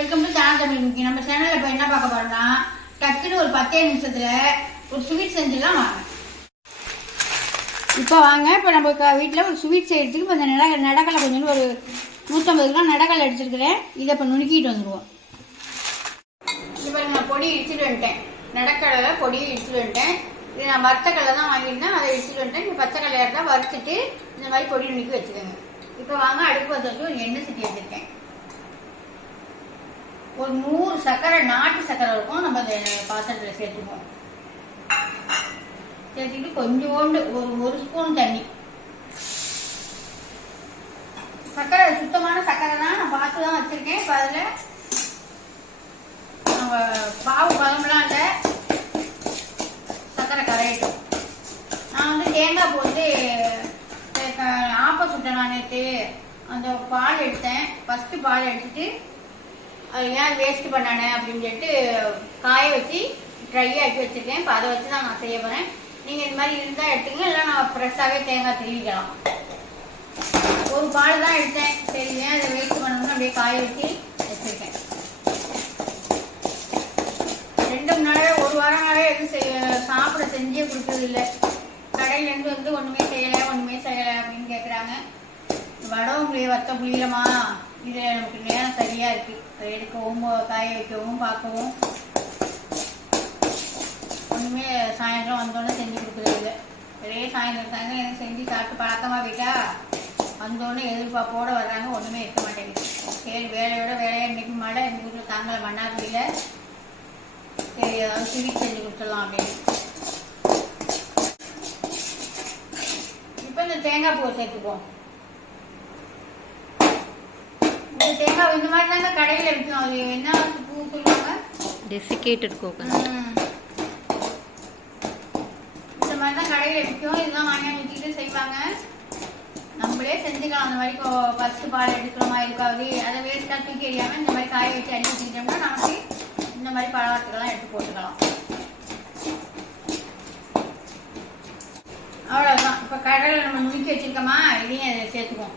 Welcome to channel Tamil இன்னைக்கு. நம்ம சேனல்ல இப்போ என்ன பார்க்க போறோம்னா டக்குன்னு ஒரு பத்தே நிமிஷத்துல ஒரு ஸ்வீட் செஞ்சுலாம் வாங்க. இப்போ வாங்க. இப்போ நம்ம வீட்டில் ஒரு ஸ்வீட் செய்யறதுக்கு இப்போ இந்த நட நடக்கலை கொஞ்சம் ஒரு நூற்றம்பது கிராம் நடக்கலை அடிச்சிருக்கிறேன். இதை இப்போ நுணுக்கிட்டு வந்துடுவோம் பாருங்க நான் பொடி இடிச்சுட்டு வந்துட்டேன். நடக்கடலை பொடியை இடிச்சுட்டு வந்துட்டேன். இது நான் வறுத்த கடலை தான் வாங்கியிருந்தேன். அதை இடிச்சுட்டு வந்துட்டேன். இந்த பச்சை கடலையாக இருந்தால் வறுத்துட்டு இந்த மாதிரி பொடி நுணுக்கி வச்சுக்கோங்க. இப்போ வாங்க அடுப்பு வச்சுட்டு ஒரு எண்ணெய் சட்டி வச்சுருக்கேன். ஒரு நூறு சர்க்கரை நாட்டு சர்க்கரை இருக்கும். நம்ம அந்த பாத்திரத்தில் சேர்த்துக்குவோம் சேர்த்துக்கிட்டு கொஞ்சோண்டு ஒரு ஒரு ஸ்பூன் தண்ணி. சர்க்கரை சுத்தமான சர்க்கரை தான் நான் பார்த்து தான் வச்சுருக்கேன். இப்போ அதில் நம்ம பாவு குழம்புலாம் இல்லை. சர்க்கரை கரையட்டும். நான் வந்து தேங்காய் போட்டு ஆப்பம் சுட்டேன் நான் நேற்று அந்த பால் எடுத்தேன். ஃபஸ்ட்டு பால் எடுத்துட்டு ஏன் வேஸ்ட் பண்ணானே அப்படின்னு சொல்லிட்டு காய வச்சு ட்ரை ஆக்கி வச்சிருக்கேன். இப்போ அதை வச்சு தான் நான் செய்ய போகிறேன் நீங்கள் இந்த மாதிரி இருந்தால் எடுத்துங்க இல்லை நான் ஃப்ரெஷ்ஷாகவே தேங்காய் திருவிக்கலாம். ஒரு பால் தான் எடுத்தேன். சரி ஏன் அதை வேஸ்ட் பண்ணணும்னு அப்படியே காய வச்சு வச்சுருக்கேன். ரெண்டு மூணு நேரம் ஒரு வாரம் நாளே எதுவும் செய்ய சாப்பிட செஞ்சே கொடுத்தது இல்லை. கடையிலேருந்து வந்து ஒன்றுமே செய்யலை ஒன்றுமே செய்யலை அப்படின்னு கேட்குறாங்க வடவும் புளிய வத்த புளியலமா இது நமக்கு நேரம் சரியாக இருக்குது எடுக்கவும் காய வைக்கவும் பார்க்கவும். ஒன்றுமே சாயந்தரம் வந்தோடனே செஞ்சு கொடுக்குறது இல்லை. ஒரே சாயந்தரம் சாயந்தரம் எனக்கு செஞ்சு சாப்பிட்டு பழக்கமாக போயிட்டா வந்தோடனே எதிர்பார்ப்போட வர்றாங்க ஒன்றுமே இருக்க மாட்டேங்குது. சரி வேலையோட வேலையாக இன்னைக்கு மாட்டேன் எங்கள் வீட்டில் தாங்கலை மன்னார்குடியில் சரி ஏதாவது ஸ்வீட் செஞ்சு கொடுத்துடலாம் அப்படின்னு. இப்போ இந்த தேங்காய் பூவை சேர்த்துப்போம் இந்த தேங்காய் இந்த மாதிரி தாங்க கடையில் விற்கும் அது என்ன பூ சொல்லுவாங்க? Desiccated coconut. இந்த மாதிரி தான் கடையில் விற்கும். இதெல்லாம் வாங்கி வச்சுக்கிட்டு செய்வாங்க. நம்மளே செஞ்சுக்கலாம். அந்த மாதிரி ஃபஸ்ட்டு பால் எடுக்கிற மாதிரி இருக்காது அதை வேஸ்ட்டாக தூக்கி எறியாமல் இந்த மாதிரி காய வச்சு அடிச்சு வச்சுக்கிட்டோம்னா நமக்கு இந்த மாதிரி பழவாட்டுக்கெல்லாம் எடுத்து போட்டுக்கலாம். அவ்வளோதான் இப்போ கடலை நம்ம நுணுக்கி வச்சிருக்கோமா? இதையும் அதை சேர்த்துக்குவோம்.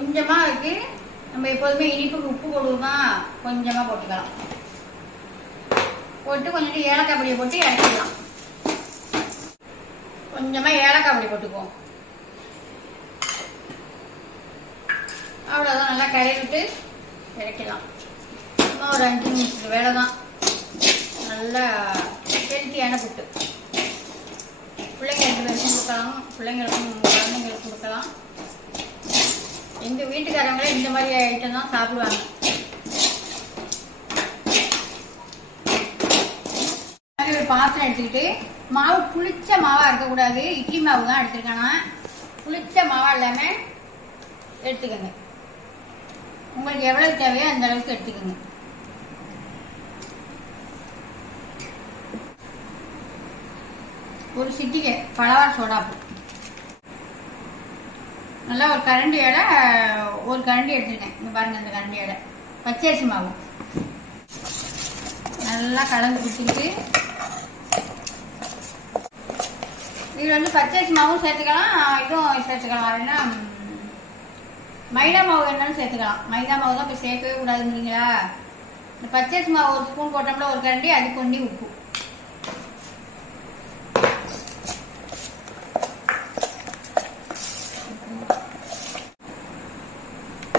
கொஞ்சமா இருக்கு. நம்ம எப்போதுமே இனிப்புக்கு உப்பு போடுவோம் கொஞ்சமா போட்டுக்கலாம். போட்டு கொஞ்சம் ஏலக்காய் பொடியை போட்டு இறக்கிடலாம். கொஞ்சமா ஏலக்காய் பொடி போட்டுக்குவோம். அவ்வளோதான் நல்லா கறி விட்டு இறக்கலாம் சும்மா ஒரு அஞ்சு நிமிஷத்துக்கு வேலை தான் நல்லா ஹெல்த்தியான புட்டு பிள்ளைங்க ரெண்டு பேருக்கும் கொடுக்கலாம். பிள்ளைங்களுக்கும் குழந்தைங்களுக்கும் கொடுக்கலாம். எங்க வீட்டுக்காரங்களே இந்த மாதிரி ஐட்டம் தான் சாப்பிடுவாங்க. ஒரு பாத்திரம் எடுத்துக்கிட்டு மாவு புளிச்ச மாவா இருக்கக்கூடாது. இட்லி மாவு தான் எடுத்துருக்கானா புளிச்ச மாவா இல்லாம எடுத்துக்கோங்க. உங்களுக்கு எவ்வளவு தேவையோ அந்த அளவுக்கு எடுத்துக்கோங்க. ஒரு சிட்டிகை பலவார் சோடாப்பு நல்லா ஒரு கரண்டி எடை ஒரு கரண்டி எடுத்துருக்கேன். இங்கே பாருங்க அந்த கரண்டி எடை பச்சரிசி மாவு. நல்லா கலந்து குடிச்சிக்கிட்டு இதில் வந்து பச்சரிசி மாவும் சேர்த்துக்கலாம். இதுவும் சேர்த்துக்கலாம். அப்படின்னா மைதா மாவு வேணாலும் சேர்த்துக்கலாம். மைதா மாவு தான் இப்போ சேர்க்கவே கூடாதுங்கிறீங்களா? இந்த பச்சரிசி மாவு ஒரு ஸ்பூன் போட்டோம்னா ஒரு கரண்டி அது கொண்டி உப்பு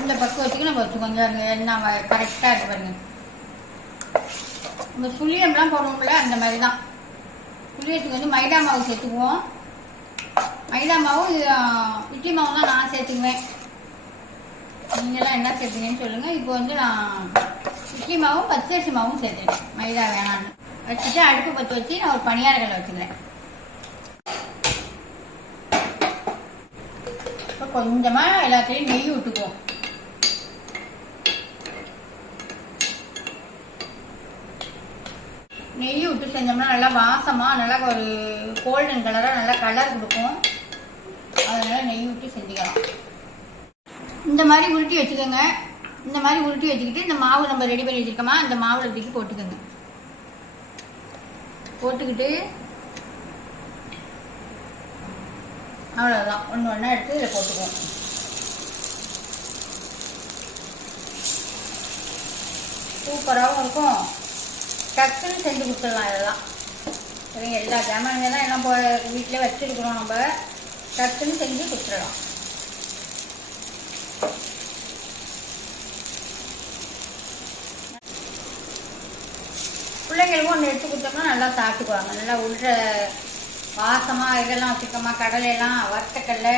இந்த பக்குவத்துக்கு நம்ம வச்சு கொஞ்சம் எண்ணெய் கரெக்டாக இருக்கு பாருங்க. நம்ம சுழியம்லாம் போடுவோம்ல அந்த மாதிரி தான் சுழியத்துக்கு வந்து மைதா மாவு சேர்த்துக்குவோம். மைதா மாவு இட்லி மாவு தான் நான் சேர்த்துக்குவேன். நீங்களாம் என்ன சேர்த்துங்கன்னு சொல்லுங்கள் இப்போ வந்து நான் இட்லி மாவும் பச்சரிசி மாவும் சேர்த்துருக்கேன் மைதா வேணான்னு வச்சுட்டு அடுப்பு பற்ற வச்சு நான் ஒரு பணியாரங்களை வச்சுக்கிறேன். இப்போ கொஞ்சமாக எல்லாத்தையும் நெய் விட்டுக்குவோம். நெய் விட்டு செஞ்சோம்னா நல்லா வாசமாக நல்லா ஒரு கோல்டன் கலராக நல்லா கலர் கொடுக்கும். அதனால் நெய் விட்டு செஞ்சுக்கலாம். இந்த மாதிரி உருட்டி வச்சுக்கோங்க. இந்த மாதிரி உருட்டி வச்சுக்கிட்டு இந்த மாவு நம்ம ரெடி பண்ணி வச்சிருக்கோமா இந்த மாவில் தூக்கி போட்டுக்கோங்க. போட்டுக்கிட்டு அவ்வளோதான் ஒன்று ஒன்றா எடுத்து இதில் போட்டுக்குவோம். சூப்பராகவும் இருக்கும். டக்குன்னு செஞ்சு கொடுத்துடலாம் இதெல்லாம். சரி எல்லா ஜாமான்கள்லாம் எல்லாம் போ வீட்டில் வச்சுருக்குறோம் நம்ம. டக்குன்னு செஞ்சு கொடுத்துடலாம். பிள்ளைங்களுக்கும் ஒன்று எடுத்து கொடுத்தோம்னா நல்லா சாப்பிட்டுக்குவாங்க. நல்லா உள்ள வாசமாக இதெல்லாம் வச்சுக்கோமா கடலையெல்லாம் வறுத்தக்கடலை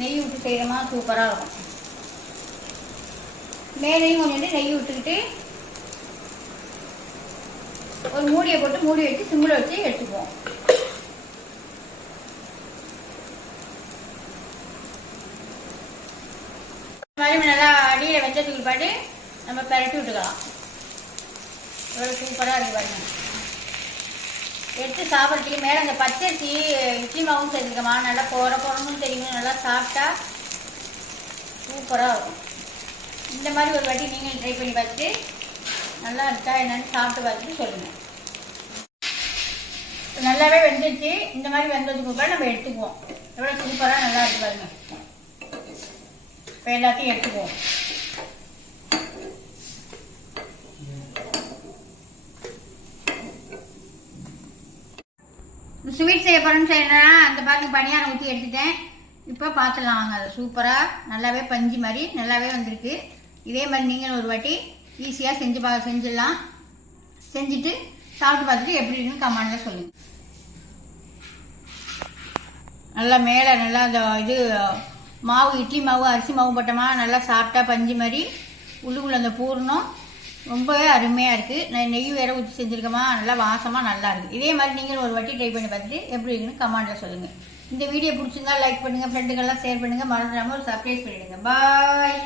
நெய் விட்டு செய்கிறோமா சூப்பராக இருக்கும். மேலேயும் கொஞ்சம் நெய் விட்டுக்கிட்டு ஒரு மூடியை போட்டு மூடி வச்சு சிம்மில் வச்சு எடுத்துக்குவோம். மாதிரி நல்லா அடியில் வச்சதுக்கு பாட்டு நம்ம பரட்டி விட்டுக்கலாம். எவ்வளோ சூப்பராக இருக்குது பாருங்க. எடுத்து சாப்பிட்றதுக்கு மேலே அந்த பச்சரிசி இட்லி மாவும் சேர்த்துக்கமா நல்லா போகிற போகிறோம்னு தெரியும் நல்லா சாப்பிட்டா சூப்பராக இருக்கும். இந்த மாதிரி ஒரு வாட்டி நீங்கள் ட்ரை பண்ணி பார்த்துட்டு நல்லா இருக்கா என்னன்னு சாப்பிட்டு பார்த்துட்டு சொல்லுங்கள் நல்லாவே வெந்துச்சு இந்த மாதிரி வெந்ததுக்கு அப்புறம் நம்ம எடுத்துக்குவோம். எவ்வளோ சூப்பராக நல்லா இருக்கு பாருங்க. இப்போ எல்லாத்தையும் எடுத்துக்குவோம். ஸ்வீட் செய்ய போகிறேன்னு செய்யறேன்னா அந்த பாருங்க பனியாரம் ஊற்றி எடுத்துட்டேன். இப்போ பார்த்துலாம் வாங்க அது சூப்பராக நல்லாவே பஞ்சு மாதிரி நல்லாவே வந்திருக்கு. இதே மாதிரி நீங்களும் ஒரு வாட்டி ஈஸியாக செஞ்சு பா செஞ்சிடலாம். செஞ்சுட்டு சாப்பிட்டு பார்த்துட்டு எப்படி இருக்குன்னு கமெண்டில் சொல்லுங்கள் நல்லா மேலே நல்லா அந்த இது மாவு இட்லி மாவு அரிசி மாவு போட்டோமா நல்லா சாப்பிட்டா பஞ்சு மாதிரி உள்ளுக்குள்ளே அந்த பூர்ணம் ரொம்பவே அருமையாக இருக்குது நான் நெய் வேற ஊற்றி செஞ்சுருக்கோமா நல்லா வாசமாக நல்லா இருக்குது இதே மாதிரி நீங்களும் ஒரு வாட்டி ட்ரை பண்ணி பார்த்துட்டு எப்படி இருக்குன்னு கமெண்டில் சொல்லுங்கள் இந்த வீடியோ பிடிச்சிருந்தா லைக் பண்ணுங்கள் ஃப்ரெண்டுக்கெல்லாம் ஷேர் பண்ணுங்கள் மறந்துடாமல் ஒரு சர்ப்ரைஸ் பண்ணிவிடுங்க பாய்